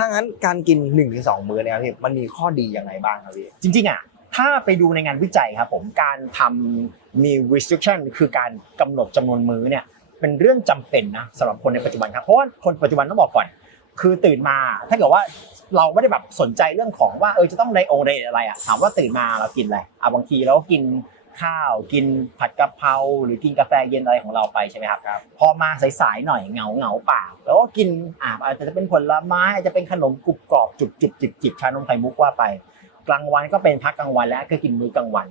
ถ้างั้นการกิน1นถึงสมื้อเนี่ยครับพี่มันมีข้อดียังไงบ้างครับพี่ จริงๆอะถ้าไปดูในงานวิจัยครับผมการทำมี restriction คือการกำหนดจำนวนมื้อเนี่ยเป็นเรื่องจำเป็นนะสำหรับคนในปัจจุบันครับเพราะว่าคนปัจจุบันต้องบอกก่อน คือตื่นมาถ้าเกิดว่าเราไม่ได้แบบสนใจเรื่องของว่าเออจะต้องไดองไดอะไรอะถามว่าตื่นมาเรากินอะไรอะบางทีเราก็กิน ข้าว กินผัดกะเพราหรือกินกาแฟเย็นอะไรของเราไปใช่ไหมครับครับพอมาสายๆหน่อยเหงาเหงาๆเปล่าแล้วก็กินอ่าอาจจะเป็นผลไม้อาจจะเป็นขนมกรุบกรอบจุบจุบจิบจิบชานมไข่มุกว่าไป กลางวันก็เป็นพักกลางวันแล้วก็กินมื้อกลางวัน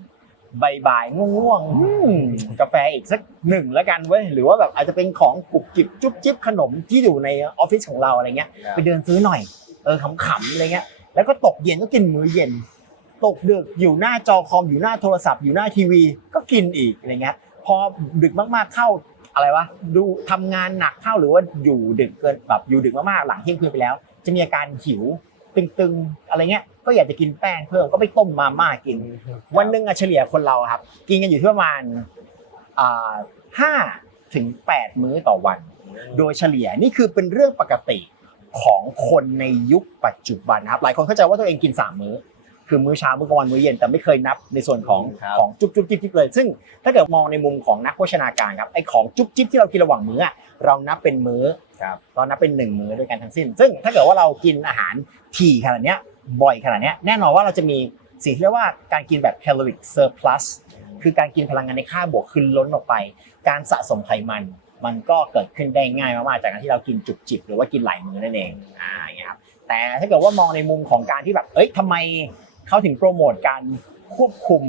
บ่ายๆง่วงๆอืมกาแฟอีกสักหนึ่งแล้วกันเว้ยหรือว่าแบบอาจจะเป็นของกรุบจิบจุ๊บจิ๊บขนมที่อยู่ในออฟฟิศของเราอะไรเงี้ยไปเดินซื้อหน่อยเออขำๆอะไรเงี้ยแล้วก็ตกเย็นก็กินมื้อเย็น ตกดึกอยู่หน้าจอคอมอยู่หน้าโทรศัพท์อยู่หน้าทีวีก็กินอีกอะไรเงี้ยพอดึกมากๆเข้าอะไรวะดูทำงานหนักเข้าหรือว่าอยู่ดึกเกินแบบอยู่ดึกมากๆหลังเที่ยงคืนไปแล้ว จะมีอาการหิวตึงๆอะไรเงี้ยก็อยากจะกินแป้งเพิ่มก็ไปต้มมาม่ากิน วันหนึ่งอะเฉลี่ยคนเราอะครับ กินกันอยู่ที่ประมาณอ่าห้าถึงแปดมื้อต่อวัน โดยเฉลี่ยนี่คือเป็นเรื่องปกติของคนในยุคปัจจุบันนะครับ หลายคนเข้าใจว่าตัวเองกินสามมื้อ คือมื้อเช้ามื้อกลางวันมื้อเย็นแต่ไม่เคยนับในส่วนของครับของจุ๊บจุ๊บจิ๊บจิ๊บเลย ซึ่งถ้าเกิดมองในมุมของนักโภชนาการครับไอของจุ๊บจิ๊บที่เรากินระหว่างมื้ออะเรานับเป็นมื้อครับ เรานับเป็นหนึ่งมื้อด้วยกันทั้งสิ้น ซึ่งถ้าเกิดว่าเรากินอาหารถี่ขนาดเนี้ยบ่อยขนาดเนี้ยแน่นอนว่าเราจะมีสิ่งที่เรียกว่าการกินแบบ caloric surplus คือการกินพลังงานในค่าบวกขึ้นล้นออกไป การสะสมไขมัน มันก็เกิดขึ้นได้ง่ายมากๆจากการที่เรากินจุกจิบหรือว่ากินหลายมื้อนั่นเองอ่าอย่างเงี้ยครับแต่ถ้าเกิดว่ามองในมุมของการที่แบบเอ้ยทำไม เขาถึงโปรโมทการควบคุม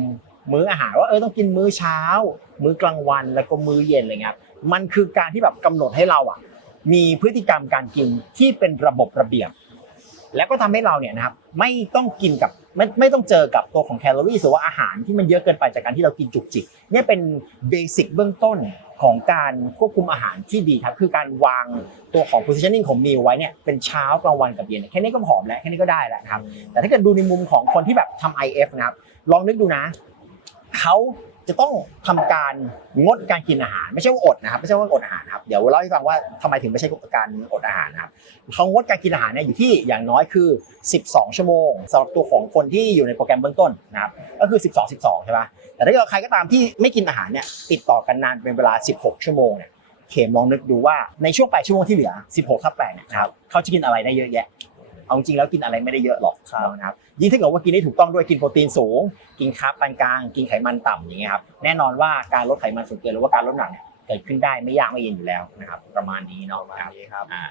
มื้ออาหารว่าเออต้องกินมื้อเช้า มื้อกลางวันแล้วก็มื้อเย็นอะไรเงี้ยมันคือการที่แบบกำหนดให้เราอะมีพฤติกรรมการกินที่เป็นระบบระเบียบ แล้วก็ทำให้เราเนี่ยนะครับไม่ต้องกินกับไม่ไม่ต้องเจอกับตัวของแคลอรี่หรือว่าอาหารที่มันเยอะเกินไปจากการที่เรากินจุกจิกเนี่ยเป็นเบสิกเบื้องต้น ของการควบคุมอาหารที่ดีครับ คือการวางตัวของ positioning ของมีไว้เนี่ยเป็นเช้ากลางวันกับเย็นแค่นี้ก็หอมแล้วแค่นี้ก็ได้แล้วนะครับแต่ถ้าเกิดดูในมุมของคนที่แบบทำ IF นะครับลองนึกดูนะเขา จะต้องทำการงดการกินอาหาร ไม่ใช่ว่าอดนะครับ ไม่ใช่ว่าอดอาหารครับเดี๋ยวเล่าให้ฟังว่าทำไมถึงไม่ใช่การอดอาหารครับเขางดการกินอาหารเนี่ยอยู่ที่อย่างน้อยคือ 12 ชั่วโมงสำหรับตัวของคนที่อยู่ในโปรแกรมเบื้องต้นนะครับก็คือ 12 12ใช่ปะแต่ถ้าเกิดใครก็ตามที่ไม่กินอาหารเนี่ยติดต่อกันนานเป็นเวลา 16 ชั่วโมงเนี่ยเขมลองนึกดูว่าในช่วง8ชั่วโมงที่เหลือ 16ทับ8เนี่ยนะครับเขาจะกินอะไรได้เยอะแยะ เอาจริงแล้วกินอะไรไม่ได้เยอะหรอกนะครับยิ่งถ้าเกิดว่ากินได้ถูกต้องด้วยกินโปรตีนสูง กินคาร์บปานกลาง กินไขมันต่ำอย่างเงี้ยครับแน่นอนว่าการลดไขมันส่วนเกินหรือว่าการลดน้ำหนักเนี่ยเกิดขึ้นได้ไม่ยากไม่เย็นอยู่แล้วนะครับประมาณนี้เนาะประมาณครับนี้ครับอ่า